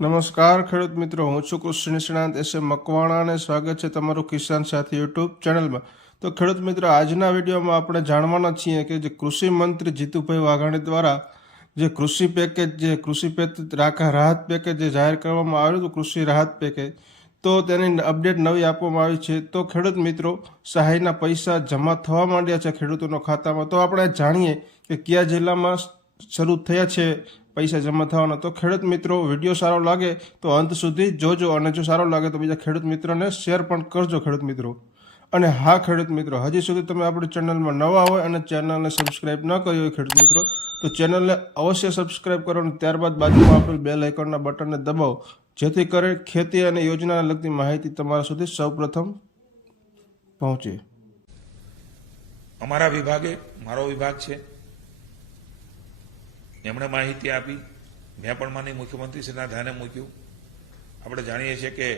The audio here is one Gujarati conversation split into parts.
નમસ્કાર ખેડૂત મિત્રો, હું છું કૃષિ નિષ્ણાંત એસ. એમ. મકવાણા સ્વાગત છે તમારું કિસાન સાથી યુટ્યુબ ચેનલમાં. તો ખેડૂત મિત્રો, આજના વિડીયોમાં આપણે જાણવાના છીએ કે જે કૃષિ મંત્રી જીતુભાઈ વાઘાણી દ્વારા જે કૃષિ પેકેજ, જે કૃષિ રાખ- રાહત પેકેજ જે જાહેર કરવામાં આવ્યું હતું, કૃષિ રાહત પેકેજ, તો તેની અપડેટ નવી આપવામાં આવી છે. તો ખેડૂત મિત્રો, સહાયના પૈસા જમા થવા માંડ્યા છે ખેડૂતોના ખાતામાં. તો આપણે જાણીએ કે કયા જિલ્લામાં શરૂ થયા છે. પૈસા જમા થવાના. તો ખેડૂત મિત્રો, વીડિયો સારો લાગે તો અંત સુધી જોજો અને જો સારો લાગે તો બીજા ખેડૂત મિત્રોને શેર પણ કરજો ખેડૂત મિત્રો. અને હા, ખેડૂત મિત્રો, હજી સુધી તમે આપણી ચેનલમાં નવા હોય અને ચેનલને સબસ્ક્રાઇબ ન કરી હોય ખેડૂત મિત્રો, તો ચેનલને અવશ્ય સબસ્ક્રાઇબ કરો અને ત્યારબાદ બાજુમાં આપેલ બેલ આઇકોનના બટનને દબાવો. જેથી કરી ખેતી અને યોજનાને લગતી માહિતી તમારા સુધી સૌપ્રથમ પહોંચે. અમારા વિભાગે, મારો વિભાગ છે એમણે માહિતી આપી. મેં પણ માની મુખ્યમંત્રીશ્રીના ધ્યાને મૂક્યું. આપણે જાણીએ છીએ કે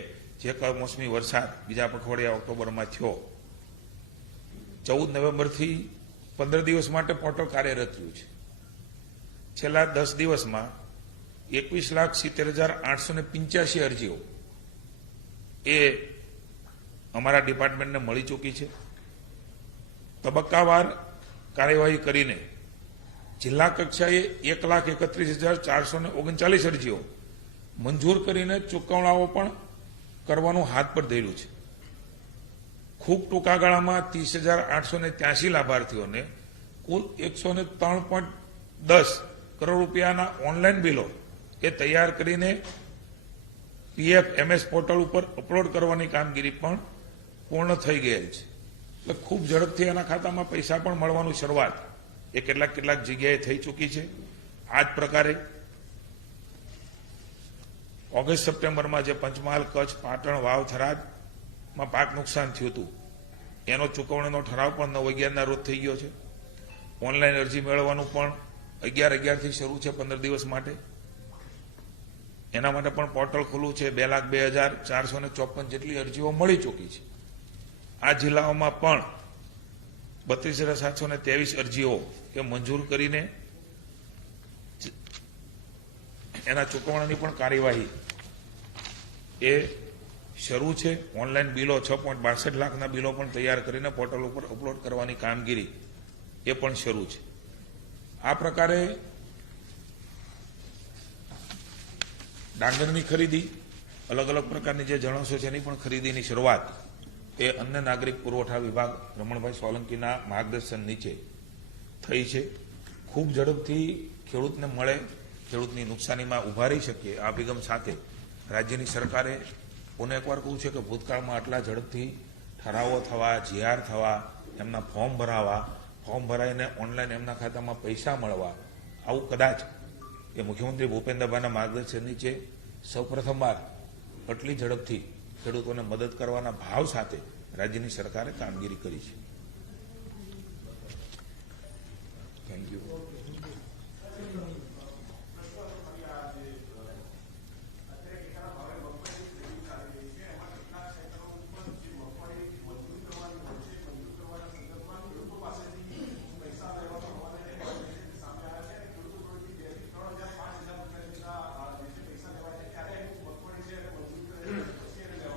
જે કમોસમી વરસાદ બીજા પખવાડિયા ઓક્ટોબરમાં થયો, ચૌદ નવેમ્બરથી પંદર દિવસ માટે પોર્ટલ કાર્યરત રહ્યું છે. છેલ્લા દસ દિવસમાં એકવીસ લાખ સિત્તેર હજાર આઠસો ને પંચ્યાસી અરજીઓ એ અમારા ડિપાર્ટમેન્ટને મળી ચૂકી છે. તબક્કાવાર કાર્યવાહી કરીને જિલ્લા કક્ષાએ એક લાખ એકત્રીસ હજાર ચારસો ને ઓગણચાલીસ અરજીઓ. મંજૂર કરીને ચૂકવણાઓ પણ કરવાનું હાથ પર ધર્યું છે. ખૂબ ટૂંકા ગાળામાં ત્રીસ હજાર આઠસો ને ત્યાસી લાભાર્થીઓને કુલ એકસો ને ત્રણ પોઈન્ટ દસ કરોડ રૂપિયાના ઓનલાઈન બિલો એ તૈયાર કરીને પીએફ એમએસ પોર્ટલ ઉપર અપલોડ કરવાની કામગીરી પણ પૂર્ણ થઈ ગયેલ છે. એટલે ખૂબ ઝડપથી એના ખાતામાં પૈસા પણ મળવાનું શરૂઆત એ કેટલાક કેટલાક જગ્યાએ થઈ ચૂકી છે. આ જ પ્રકારે ઓગસ્ટ સપ્ટેમ્બરમાં જે પંચમહાલ, કચ્છ, પાટણ, વાવ, થરાદમાં પાક નુકસાન થયું હતું. એનો ચૂકવણીનો ઠરાવ પણ નવ અગિયારના રોજ થઈ ગયો છે. ઓનલાઈન અરજી મેળવવાનું પણ અગિયાર અગિયારથી શરૂ છે પંદર દિવસ માટે. એના માટે પણ પોર્ટલ ખુલ્લું છે. બે લાખ બે હજાર ચારસો ચોપન જેટલી અરજીઓ મળી ચૂકી છે. આ જિલ્લાઓમાં પણ બત્રીસ હજાર સાતસો ને ત્રેવીસ અરજીઓ કે મંજૂર કરીને એના ચૂકવણાની પણ કાર્યવાહી એ શરૂ છે. ઓનલાઈન બિલો છ પોઈન્ટ બાસઠ લાખના બિલો પણ તૈયાર કરીને પોર્ટલ ઉપર અપલોડ કરવાની કામગીરી એ પણ શરૂ છે. આ પ્રકારે ડાંગરની ખરીદી, અલગ અલગ પ્રકારની જે જણસો છે એની પણ ખરીદીની શરૂઆત એ અન્ય નાગરિક પુરવઠા વિભાગ રમણભાઈ સોલંકીના માર્ગદર્શન નીચે થઈ છે. ખૂબ ઝડપથી ખેડૂતને મળે, ખેડૂતની નુકસાનીમાં ઊભા રહી શકીએ. આ અભિગમ સાથે રાજ્યની સરકારે પુનઃ એકવાર કહું છે કે ભૂતકાળમાં આટલા ઝડપથી ઠરાવો થવા, જીઆર થવા, એમના ફોર્મ ભરાવા, ફોર્મ ભરાઈને ઓનલાઈન એમના ખાતામાં પૈસા મળવા, આવું કદાચ એ મુખ્યમંત્રી ભૂપેન્દ્રભાઈના માર્ગદર્શન નીચે સૌપ્રથમવાર આટલી ઝડપથી ખેડૂતોને મદદ કરવાના ભાવ સાથે રાજ્યની સરકારે કામગીરી કરી છે. થેન્ક યુ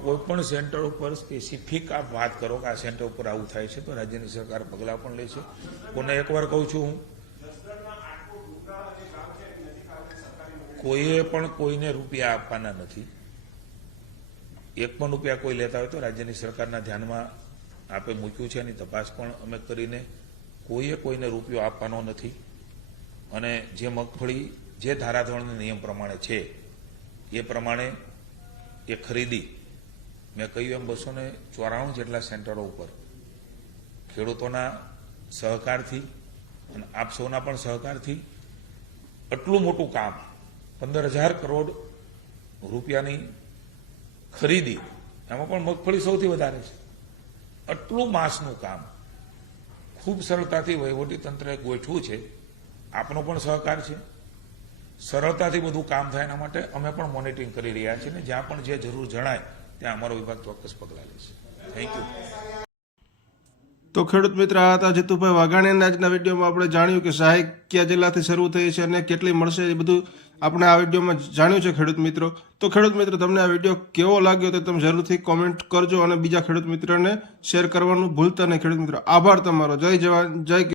કોઈ પણ સેન્ટર ઉપર સ્પેસિફિક આપ વાત કરો કે આ સેન્ટર ઉપર આવું થાય છે, તો રાજ્યની સરકાર પગલાં પણ લે છે કોને એકવાર કહું છું હું, કોઈએ પણ કોઈને રૂપિયા આપવાના નથી. એક પણ રૂપિયા કોઈ લેતા હોય તો રાજ્યની સરકારના ધ્યાનમાં આપે મૂક્યું છે, એની તપાસ પણ અમે કરીને કોઈએ કોઈને રૂપિયો આપવાનો નથી. અને જે મગફળી, જે ધારાધોરણના નિયમ પ્રમાણે છે, એ પ્રમાણે એ ખરીદી મેં કહ્યું એમ બસો ને ચોરાણું જેટલા સેન્ટરો ઉપર. ખેડૂતોના સહકારથી અને આપ સૌના પણ સહકારથી આટલું મોટું કામ, પંદર હજાર કરોડ રૂપિયાની ખરીદી, એમાં પણ મગફળી સૌથી વધારે છે. આટલું માસનું કામ, ખૂબ સરળતાથી વહીવટી તંત્રએ ગોઠવું છે. આપનો પણ સહકાર છે. સરળતાથી બધું કામ થાય એના માટે અમે પણ મોનિટરિંગ કરી રહ્યા છીએ ને જ્યાં પણ જે જરૂર જણાય ત્યાં અમારો વિભાગ ચોક્કસ પગલાં લેશે થેન્ક યુ તો ખેડૂત મિત્ર, આ હતા જીતુભાઈ વાઘાણીના આજના વિડીયોમાં આપણે જાણ્યું કે સહાય કયા જિલ્લાથી શરૂ થઈ છે અને કેટલી મળશે એ બધું આપણે આ વિડીયોમાં જાણ્યું છે ખેડૂત મિત્રો. તો ખેડૂત મિત્રો, તમને આ વીડિયો કેવો લાગ્યો તો તમે જરૂરથી કોમેન્ટ કરજો અને બીજા ખેડૂત મિત્રોને શેર કરવાનું ભૂલતા નહીં. ખેડૂત મિત્રો, આભાર તમારો. જય જવાન, જય.